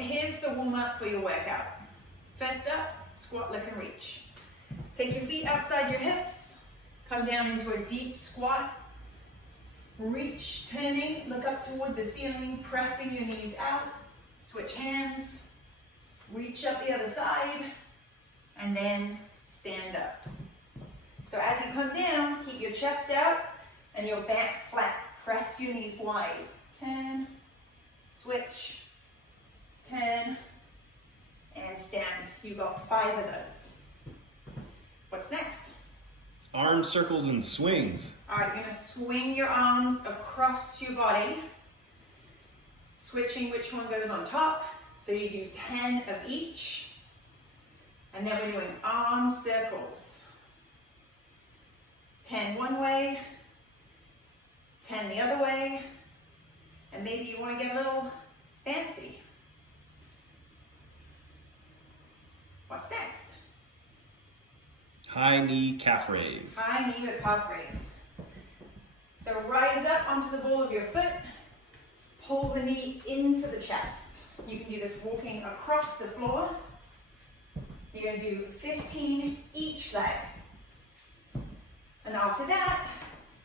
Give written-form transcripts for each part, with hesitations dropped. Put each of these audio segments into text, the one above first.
here's the warm-up for your workout. First up, squat, lick, and reach. Take your feet outside your hips, come down into a deep squat. Reach, turning, look up toward the ceiling, pressing your knees out. Switch hands, reach up the other side, and then stand up. So as you come down, keep your chest out and your back flat. Press your knees wide. Turn, switch, turn, and stand. You've got 5 of those. What's next? Arm circles and swings. All right, you're gonna swing your arms across your body, switching which one goes on top. So you do 10 of each, and then we're doing arm circles. 10 one way, 10 the other way, and maybe you want to get a little fancy. What's next? High knee calf raise. High knee to calf raise. So rise up onto the ball of your foot, pull the knee into the chest. You can do this walking across the floor. You're going to do 15 each leg. And after that,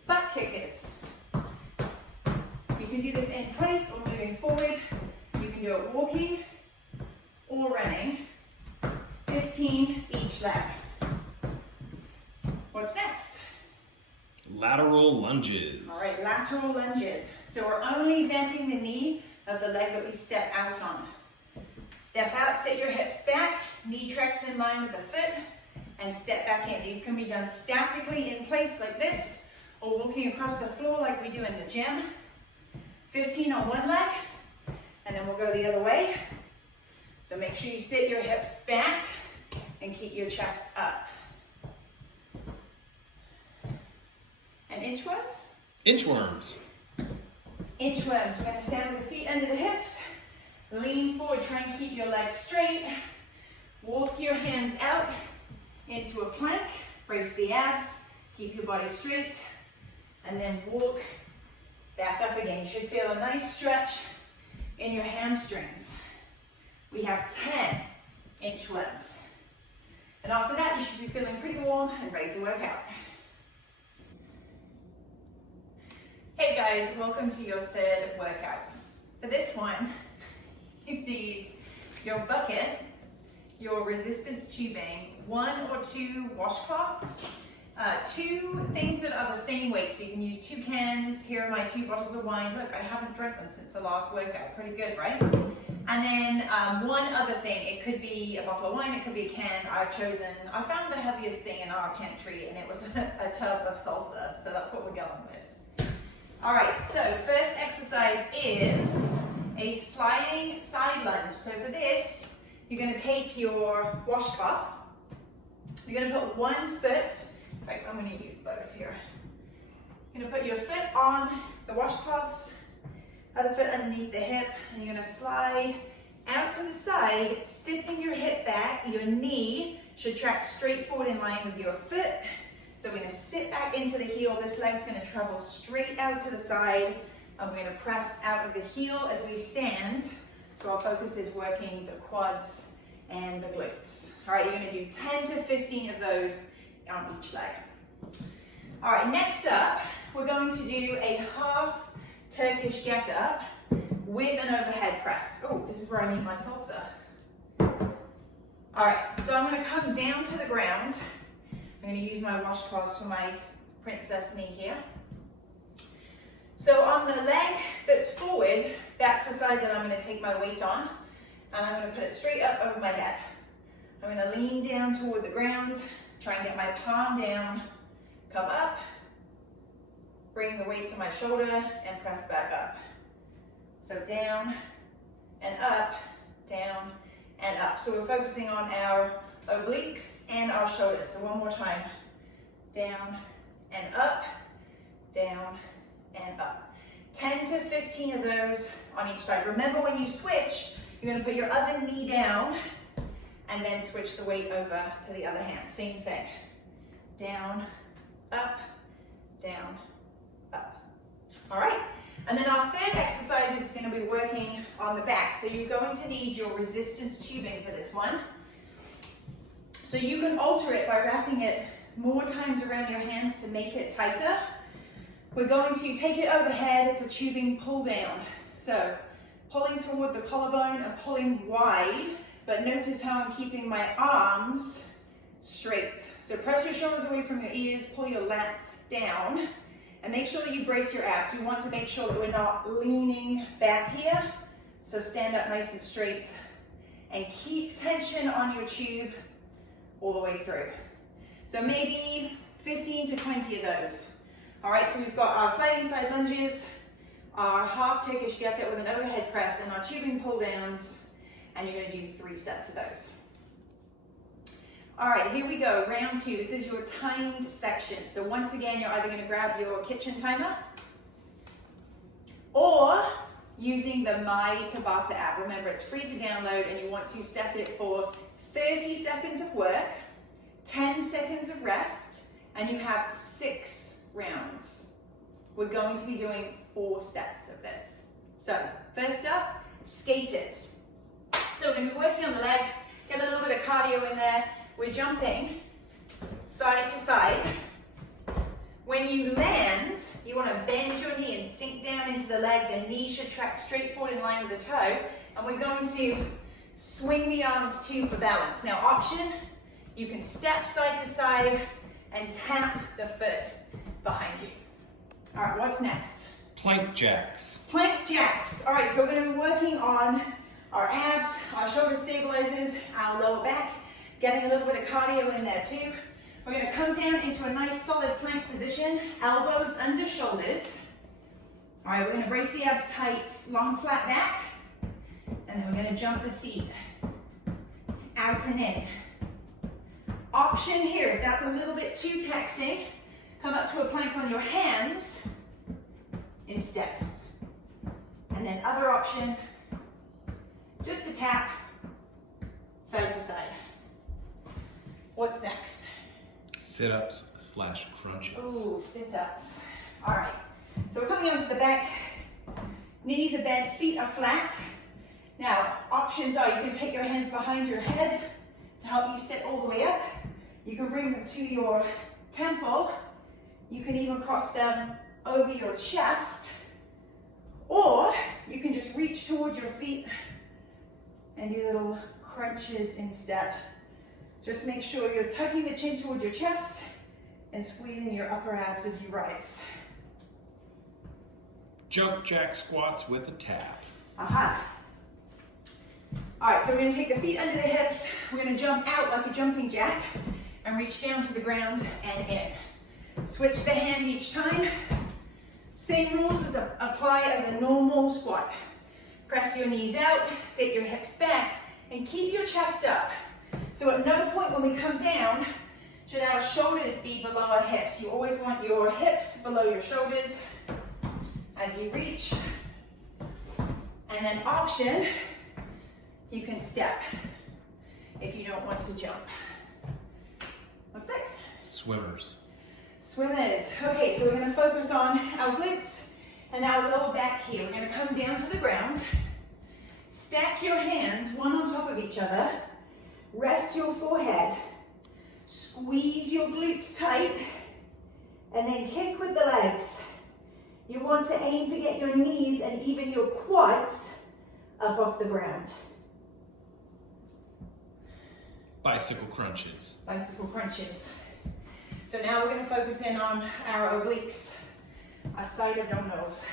butt kickers. You can do this in place or moving forward. You can do it walking or running. 15 each leg. What's next? Lateral lunges. All right, lateral lunges. So we're only bending the knee of the leg that we step out on. Step out, sit your hips back, knee tracks in line with the foot, and step back in. These can be done statically in place like this, or walking across the floor like we do in the gym. 15 on one leg, and then we'll go the other way. So make sure you sit your hips back and keep your chest up. And inchworms? Inchworms. Inchworms. We're going to stand with the feet under the hips. Lean forward, try and keep your legs straight. Walk your hands out into a plank. Brace the abs. Keep your body straight. And then walk back up again. You should feel a nice stretch in your hamstrings. We have 10 inchworms. And after that, you should be feeling pretty warm and ready to work out. Hey guys, welcome to your 3rd workout. For this one, you need your bucket, your resistance tubing, 1 or 2 washcloths, 2 things that are the same weight. So you can use 2 cans. Here are my 2 bottles of wine. Look, I haven't drank them since the last workout. Pretty good, right? And then 1 other thing. It could be a bottle of wine, it could be a can. I found the heaviest thing in our pantry, and it was a tub of salsa. So that's what we're going with. All right, so first exercise is a sliding side lunge. So for this, you're going to take your washcloth. You're going to put 1 foot, in fact, I'm going to use both here. You're going to put your foot on the washcloths, other foot underneath the hip, and you're going to slide out to the side, sitting your hip back. Your knee should track straight forward in line with your foot. So we're going to sit back into the heel. This leg's going to travel straight out to the side. And we're going to press out of the heel as we stand. So our focus is working the quads and the glutes. All right, you're going to do 10 to 15 of those on each leg. All right, next up, we're going to do a half Turkish get up with an overhead press. Oh, this is where I need my salsa. All right, so I'm going to come down to the ground. I'm going to use my washcloths for my princess knee here. So on the leg that's forward, that's the side that I'm going to take my weight on, and I'm going to put it straight up over my head. I'm going to lean down toward the ground, try and get my palm down, come up, bring the weight to my shoulder, and press back up. So down and up, down and up. So we're focusing on our obliques and our shoulders. So one more time. Down and up, down and up. 10 to 15 of those on each side. Remember, when you switch, you're going to put your other knee down and then switch the weight over to the other hand. Same thing. Down, up, down, up. All right. And then our third exercise is going to be working on the back. So you're going to need your resistance tubing for this one. So you can alter it by wrapping it more times around your hands to make it tighter. We're going to take it overhead. It's a tubing pull down. So pulling toward the collarbone and pulling wide, but notice how I'm keeping my arms straight. So press your shoulders away from your ears, pull your lats down, and make sure that you brace your abs. We want to make sure that we're not leaning back here. So stand up nice and straight and keep tension on your tube all the way through. So maybe 15 to 20 of those. All right, so we've got our side lunges, our half Turkish Get with an overhead press, and our tubing pull downs, and you're gonna do 3 sets of those. All right, here we go, round 2. This is your timed section. So once again, you're either gonna grab your kitchen timer or using the My Tabata app. Remember, it's free to download, and you want to set it for 30 seconds of work, 10 seconds of rest, and you have 6 rounds. We're going to be doing 4 sets of this. So first up, skaters. So we're going to be working on the legs, get a little bit of cardio in there. We're jumping side to side. When you land, you want to bend your knee and sink down into the leg. The knee should track straight forward in line with the toe. And we're going to swing the arms too for balance. Now option, you can step side to side and tap the foot behind you. All right, what's next? Plank jacks. Plank jacks. All right, so we're going to be working on our abs, our shoulder stabilizers, our lower back, getting a little bit of cardio in there too. We're going to come down into a nice solid plank position, elbows under shoulders. All right, we're going to brace the abs tight, long flat back, and then we're going to jump the feet out and in. Option here, if that's a little bit too taxing, come up to a plank on your hands instead. And then other option, just to tap side to side. What's next? Sit-ups / crunches. Ooh, sit-ups. All right, so we're coming onto the back. Knees are bent, feet are flat. Now, options are you can take your hands behind your head to help you sit all the way up. You can bring them to your temple. You can even cross them over your chest. Or you can just reach towards your feet and do little crunches instead. Just make sure you're tucking the chin toward your chest and squeezing your upper abs as you rise. Jump jack squats with a tap. Aha. All right, so we're going to take the feet under the hips. We're going to jump out like a jumping jack and reach down to the ground and in. Switch the hand each time. Same rules as apply as a normal squat. Press your knees out, sit your hips back, and keep your chest up. So at no point when we come down should our shoulders be below our hips. You always want your hips below your shoulders as you reach. And then option, you can step if you don't want to jump. What's next? Swimmers. Swimmers. Okay, so we're going to focus on our glutes and our lower back here. We're going to come down to the ground. Stack your hands one on top of each other. Rest your forehead. Squeeze your glutes tight. And then kick with the legs. You want to aim to get your knees and even your quads up off the ground. Bicycle crunches. Bicycle crunches. So now we're going to focus in on our obliques, our side abdominals.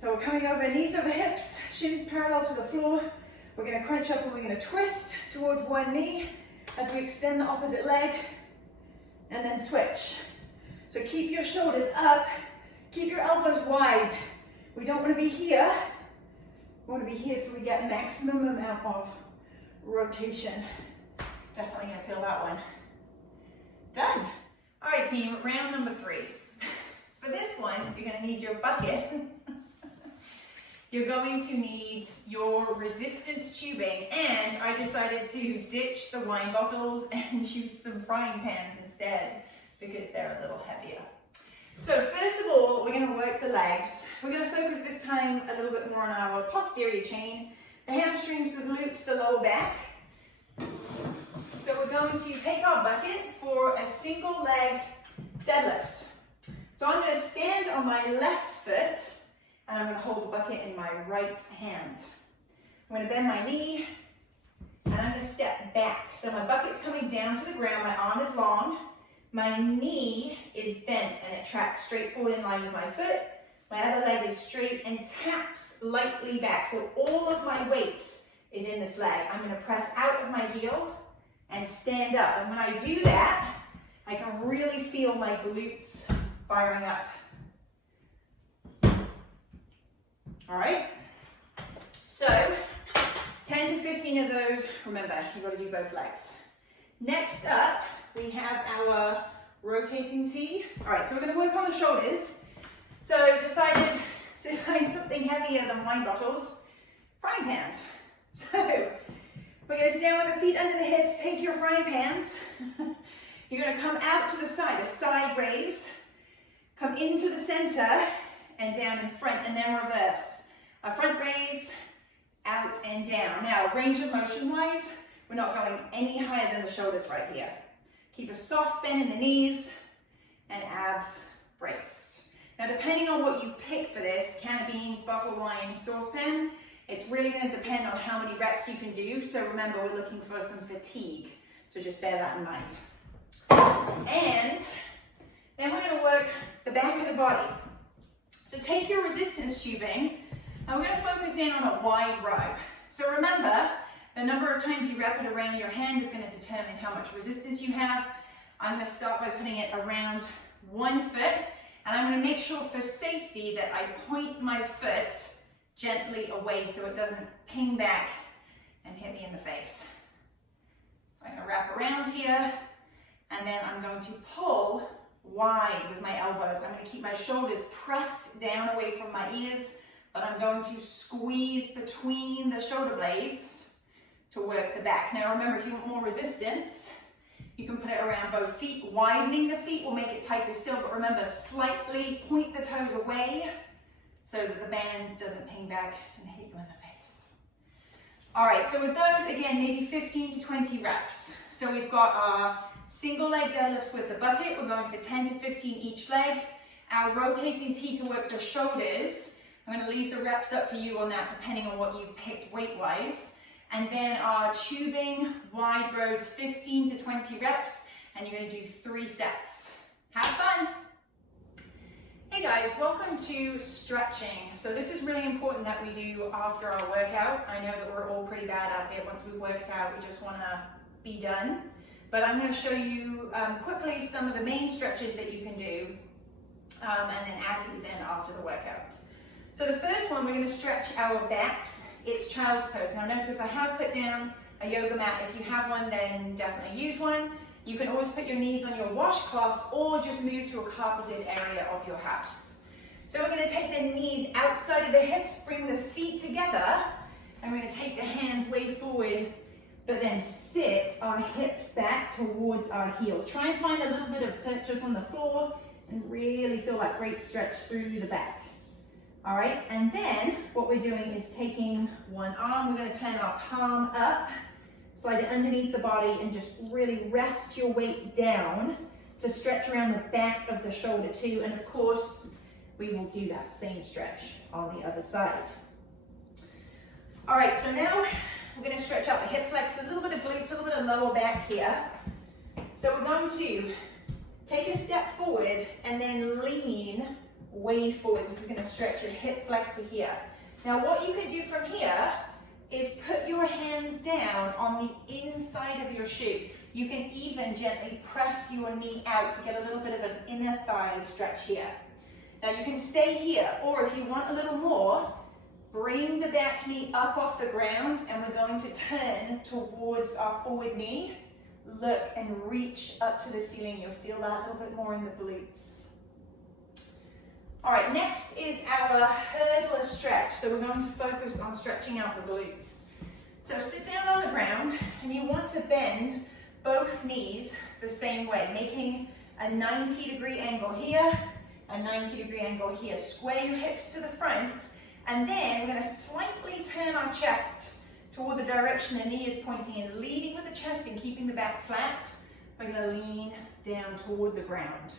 So we're coming over, knees over hips, shins parallel to the floor. We're going to crunch up and we're going to twist toward one knee as we extend the opposite leg and then switch. So keep your shoulders up, keep your elbows wide. We don't want to be here. We want to be here so we get maximum amount of rotation. Definitely going to feel that one. Done. All right, team, round number 3. For this one, you're going to need your bucket. You're going to need your resistance tubing, and I decided to ditch the wine bottles and use some frying pans instead because they're a little heavier. So first of all, we're going to work the legs. We're going to focus this time a little bit more on our posterior chain, the hamstrings, the glutes, the lower back. So we're going to take our bucket for a single leg deadlift. So I'm going to stand on my left foot and I'm going to hold the bucket in my right hand. I'm going to bend my knee and I'm going to step back. So my bucket's coming down to the ground, my arm is long, my knee is bent and it tracks straight forward in line with my foot. My other leg is straight and taps lightly back. So all of my weight is in this leg. I'm going to press out of my heel and stand up. And when I do that, I can really feel my glutes firing up. All right. So 10 to 15 of those. Remember, you've got to do both legs. Next up, we have our rotating tee. All right, so we're going to work on the shoulders. So decided to find something heavier than wine bottles, frying pans. So we're going to stand with the feet under the hips, take your frying pans. You're going to come out to the side, a side raise, come into the center and down in front, and then reverse. A front raise, out and down. Now, range of motion wise, we're not going any higher than the shoulders right here. Keep a soft bend in the knees and abs braced. Now, depending on what you pick for this, can of beans, bottle of wine, saucepan, it's really going to depend on how many reps you can do. So remember, we're looking for some fatigue. So just bear that in mind. And then we're going to work the back of the body. So take your resistance tubing and we're going to focus in on a wide rub. So remember, the number of times you wrap it around your hand is going to determine how much resistance you have. I'm going to start by putting it around one foot. And I'm going to make sure for safety that I point my foot gently away so it doesn't ping back and hit me in the face. So I'm going to wrap around here and then I'm going to pull wide with my elbows. I'm going to keep my shoulders pressed down away from my ears, but I'm going to squeeze between the shoulder blades to work the back. Now remember, if you want more resistance, you can put it around both feet. Widening the feet will make it tighter still, but remember, slightly point the toes away so that the band doesn't ping back and hit you in the face. All right, so with those, again, maybe 15 to 20 reps. So we've got our single leg deadlifts with the bucket. We're going for 10 to 15 each leg. Our rotating tee to work the shoulders. I'm going to leave the reps up to you on that depending on what you've picked weight-wise. And then our tubing wide rows, 15 to 20 reps, and you're going to do 3 sets. Have fun! Hey guys, welcome to stretching. So this is really important that we do after our workout. I know that we're all pretty bad at it. Once we've worked out, we just want to be done. But I'm going to show you quickly some of the main stretches that you can do, and then add these in after the workout. So the first one, we're going to stretch our backs. It's child's pose. Now notice I have put down a yoga mat. If you have one, then definitely use one. You can always put your knees on your washcloths or just move to a carpeted area of your house. So we're going to take the knees outside of the hips, bring the feet together, and we're going to take the hands way forward, but then sit our hips back towards our heels. Try and find a little bit of purchase on the floor and really feel that great stretch through the back. All right, and then what we're doing is taking one arm, we're going to turn our palm up, slide it underneath the body, and just really rest your weight down to stretch around the back of the shoulder too. And of course, we will do that same stretch on the other side. All right, so now we're going to stretch out the hip flex, a little bit of glutes, a little bit of lower back here. So we're going to take a step forward and then lean way forward. This is going to stretch your hip flexor here. Now what you can do from here is put your hands down on the inside of your shoe. You can even gently press your knee out to get a little bit of an inner thigh stretch here. Now you can stay here, or if you want a little more, bring the back knee up off the ground and we're going to turn towards our forward knee. Look and reach up to the ceiling. You'll feel that a little bit more in the glutes. All right, next is our hurdler stretch. So we're going to focus on stretching out the glutes. So sit down on the ground and you want to bend both knees the same way, making a 90-degree angle here a 90-degree angle here. Square your hips to the front, and then we're going to slightly turn our chest toward the direction the knee is pointing in, leading with the chest and keeping the back flat. We're going to lean down toward the ground.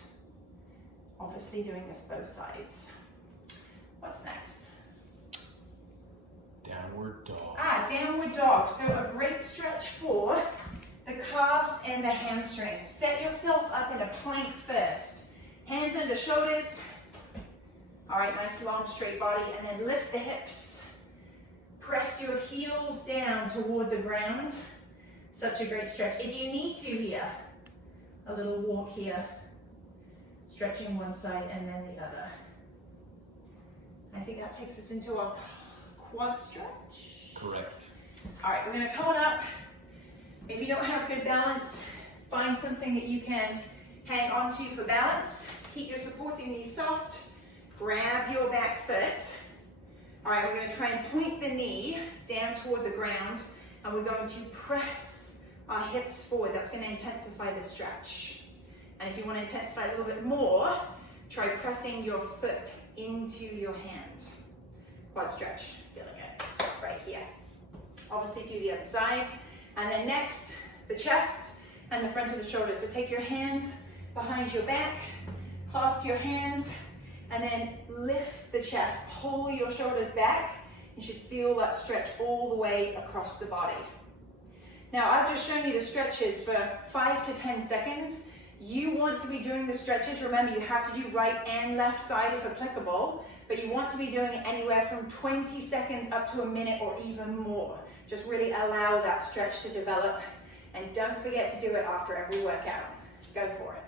Obviously doing this both sides. What's next? Downward dog. Downward dog. So a great stretch for the calves and the hamstrings. Set yourself up in a plank first. Hands under shoulders. All right, nice long straight body, and then lift the hips. Press your heels down toward the ground. Such a great stretch. If you need to here, a little walk here. Stretching one side and then the other. I think that takes us into our quad stretch. Correct. All right, we're going to come on up. If you don't have good balance, find something that you can hang onto for balance. Keep your supporting knees soft. Grab your back foot. All right, we're going to try and point the knee down toward the ground, and we're going to press our hips forward. That's going to intensify the stretch. And if you want to intensify a little bit more, try pressing your foot into your hand. Quad stretch, feeling it right here. Obviously do the other side. And then next, the chest and the front of the shoulders. So take your hands behind your back, clasp your hands, and then lift the chest. Pull your shoulders back. You should feel that stretch all the way across the body. Now, I've just shown you the stretches for 5 to 10 seconds. You want to be doing the stretches. Remember, you have to do right and left side if applicable, but you want to be doing it anywhere from 20 seconds up to a minute or even more. Just really allow that stretch to develop, and don't forget to do it after every workout. Go for it.